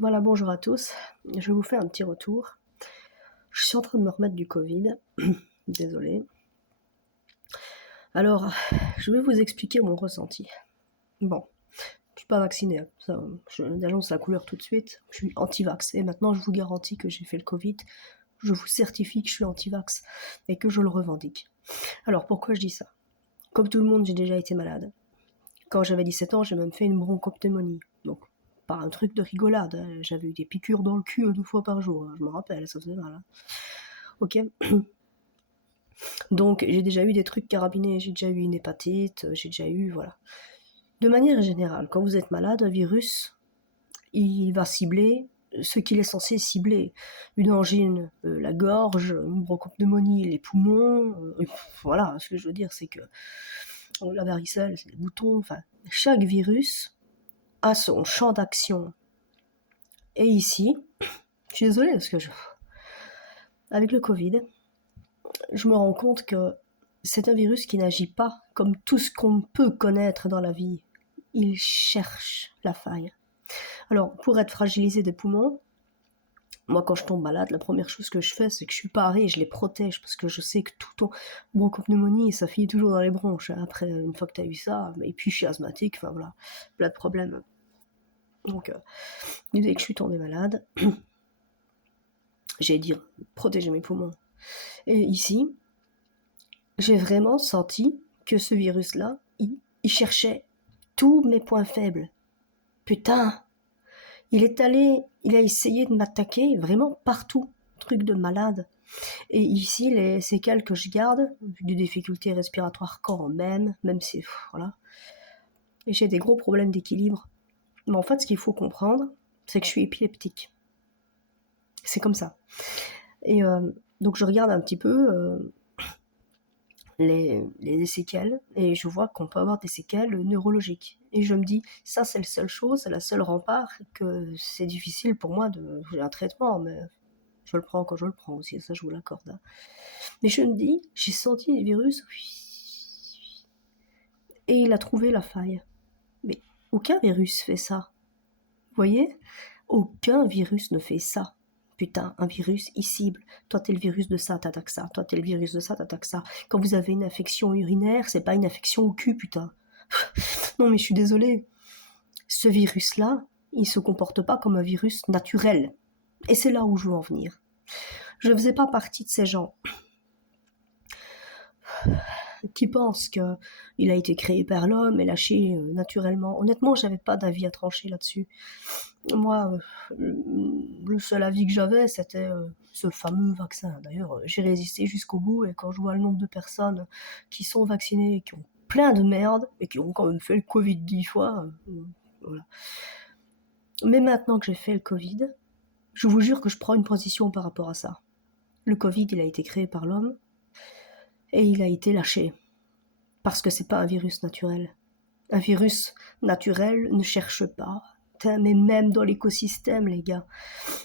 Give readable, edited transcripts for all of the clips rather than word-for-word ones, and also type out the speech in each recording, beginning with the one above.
Voilà, bonjour à tous. Je vous fais un petit retour. Je suis en train de me remettre du Covid. Désolée. Alors, je vais vous expliquer mon ressenti. Bon, je suis pas vaccinée, ça, j'annonce la couleur tout de suite. Je suis anti-vax et maintenant je vous garantis que j'ai fait le Covid. Je vous certifie que je suis anti-vax et que je le revendique. Alors, pourquoi je dis ça? Comme tout le monde, j'ai déjà été malade. Quand j'avais 17 ans, j'ai même fait une bronchopneumonie. Donc, pas un truc de rigolade, hein. J'avais eu des piqûres dans le cul 2 fois par jour, hein. Je me rappelle, ça faisait mal, hein. Ok. Donc j'ai déjà eu des trucs carabinés, j'ai déjà eu une hépatite, j'ai déjà eu, voilà. De manière générale, quand vous êtes malade, un virus, il va cibler ce qu'il est censé cibler. Une angine, la gorge, une bronchopneumonie, les poumons, voilà, ce que je veux dire, c'est que la varicelle, c'est les boutons, enfin, chaque virus a son champ d'action. Et ici, je suis désolée parce que avec le Covid, je me rends compte que c'est un virus qui n'agit pas comme tout ce qu'on peut connaître dans la vie. Il cherche la faille. Alors, pour être fragilisé des poumons, moi, quand je tombe malade, la première chose que je fais, c'est que je suis parée et je les protège parce que je sais que tout ton bronchopneumonie, ça finit toujours dans les bronches. Après, une fois que tu as eu ça, et puis je suis asthmatique, enfin voilà, plein de problèmes. Donc, dès que je suis tombée malade, j'ai dit protéger mes poumons. Et ici, j'ai vraiment senti que ce virus-là, il cherchait tous mes points faibles. Putain, il a essayé de m'attaquer vraiment partout. Truc de malade. Et ici, les séquelles que je garde, des difficultés respiratoires quand même si, voilà. Et j'ai des gros problèmes d'équilibre. Mais en fait, ce qu'il faut comprendre, c'est que je suis épileptique. C'est comme ça. Et donc je regarde un petit peu les séquelles et je vois qu'on peut avoir des séquelles neurologiques. Et je me dis, ça c'est la seule chose, c'est la seule rempart, que c'est difficile pour moi de... J'ai un traitement, mais je le prends quand je le prends aussi, ça je vous l'accorde, hein. Mais je me dis, j'ai senti les virus et il a trouvé la faille. Mais aucun virus fait ça. Vous voyez? Aucun virus ne fait ça. Putain, un virus, il cible. Toi, t'es le virus de ça, t'attaques ça. Toi, t'es le virus de ça, t'attaques ça. Quand vous avez une infection urinaire, c'est pas une infection au cul, putain. Non, mais je suis désolée. Ce virus-là, il se comporte pas comme un virus naturel. Et c'est là où je veux en venir. Je faisais pas partie de ces gens qui pensent qu'il a été créé par l'homme et lâché naturellement. Honnêtement, j'avais pas d'avis à trancher là-dessus. Moi, le seul avis que j'avais, c'était ce fameux vaccin. D'ailleurs, j'ai résisté jusqu'au bout et quand je vois le nombre de personnes qui sont vaccinées et qui ont plein de merde et qui ont quand même fait le Covid 10 fois, voilà. Mais maintenant que j'ai fait le Covid, je vous jure que je prends une position par rapport à ça. Le Covid, il a été créé par l'homme et il a été lâché. Parce que c'est pas un virus naturel. Un virus naturel ne cherche pas. Mais même dans l'écosystème, les gars,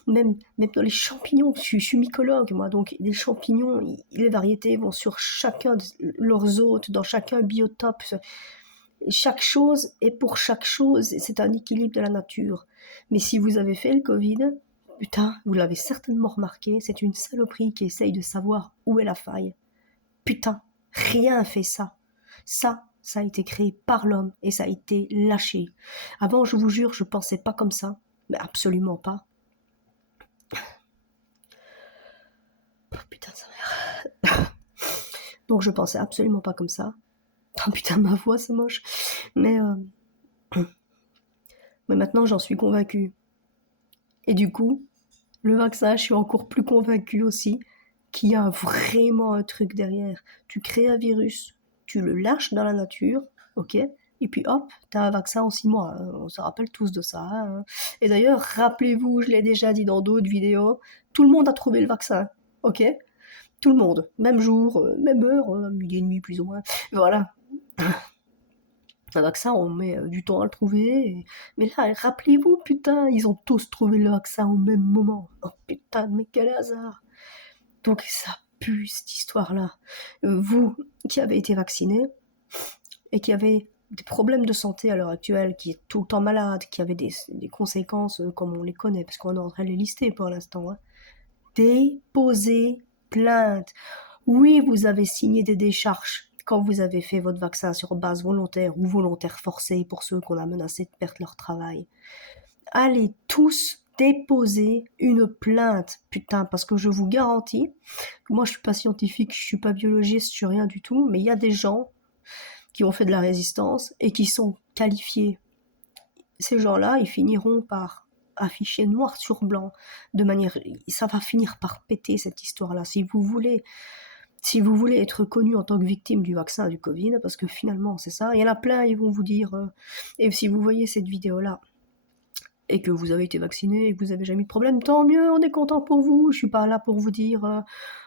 même dans les champignons, je suis mycologue, moi, donc les champignons, les variétés vont sur chacun de leurs hôtes, dans chacun biotope. Chaque chose est pour chaque chose, c'est un équilibre de la nature. Mais si vous avez fait le Covid, putain, vous l'avez certainement remarqué, c'est une saloperie qui essaye de savoir où est la faille. Putain, rien fait ça. Ça a été créé par l'homme et ça a été lâché. Avant, je vous jure, je pensais pas comme ça, mais absolument pas. Oh, putain de sa mère. Donc je pensais absolument pas comme ça. Oh putain, ma voix, c'est moche. Mais, mais maintenant, j'en suis convaincue. Et du coup, le vaccin, je suis encore plus convaincue aussi qu'il y a vraiment un truc derrière. Tu crées un virus, tu le lâches dans la nature, ok? Et puis hop, t'as un vaccin en 6 mois. On se rappelle tous de ça, hein. Et d'ailleurs, rappelez-vous, je l'ai déjà dit dans d'autres vidéos, tout le monde a trouvé le vaccin, ok? Tout le monde, même jour, même heure, midi et demi plus ou moins. Voilà. Un vaccin, on met du temps à le trouver. Mais là, rappelez-vous, putain, ils ont tous trouvé le vaccin au même moment. Oh putain, mais quel hasard. Donc ça pue cette histoire-là. Vous qui avez été vacciné et qui avez des problèmes de santé à l'heure actuelle, qui est tout le temps malade, qui avait des conséquences comme on les connaît, parce qu'on est en train de les lister pour l'instant, hein. Déposez plainte. Oui, vous avez signé des décharges quand vous avez fait votre vaccin sur base volontaire ou volontaire forcée pour ceux qu'on a menacés de perdre leur travail. Allez tous déposer une plainte, putain, parce que je vous garantis, moi je suis pas scientifique, je suis pas biologiste, je suis rien du tout, mais il y a des gens qui ont fait de la résistance et qui sont qualifiés. Ces gens-là, ils finiront par afficher noir sur blanc, de manière, ça va finir par péter cette histoire-là. Si vous voulez être connu en tant que victime du vaccin du Covid, parce que finalement c'est ça, il y en a plein, ils vont vous dire, et si vous voyez cette vidéo-là, et que vous avez été vacciné et que vous avez jamais eu de problème, tant mieux, on est content pour vous. Je suis pas là pour vous dire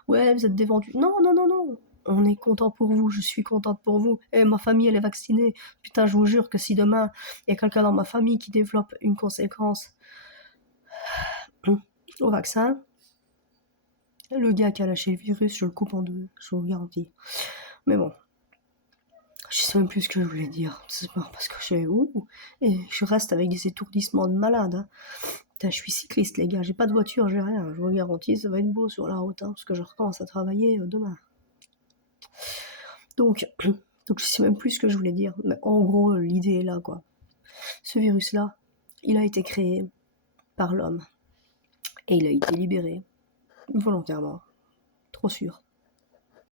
ouais, vous êtes des vendus. Non, non, non, non. On est content pour vous, je suis contente pour vous. Et ma famille, elle est vaccinée. Putain, je vous jure que si demain, il y a quelqu'un dans ma famille qui développe une conséquence au vaccin, le gars qui a lâché le virus, je le coupe en deux, je vous le garantis. Mais bon, je sais même plus ce que je voulais dire. C'est pas parce que je suis où et je reste avec des étourdissements de malade. Hein. Putain, je suis cycliste, les gars. J'ai pas de voiture, j'ai rien. Je vous garantis, ça va être beau sur la route, hein, parce que je recommence à travailler demain. Donc, je sais même plus ce que je voulais dire. Mais en gros, l'idée est là, quoi. Ce virus-là, il a été créé par l'homme. Et il a été libéré volontairement. Trop sûr.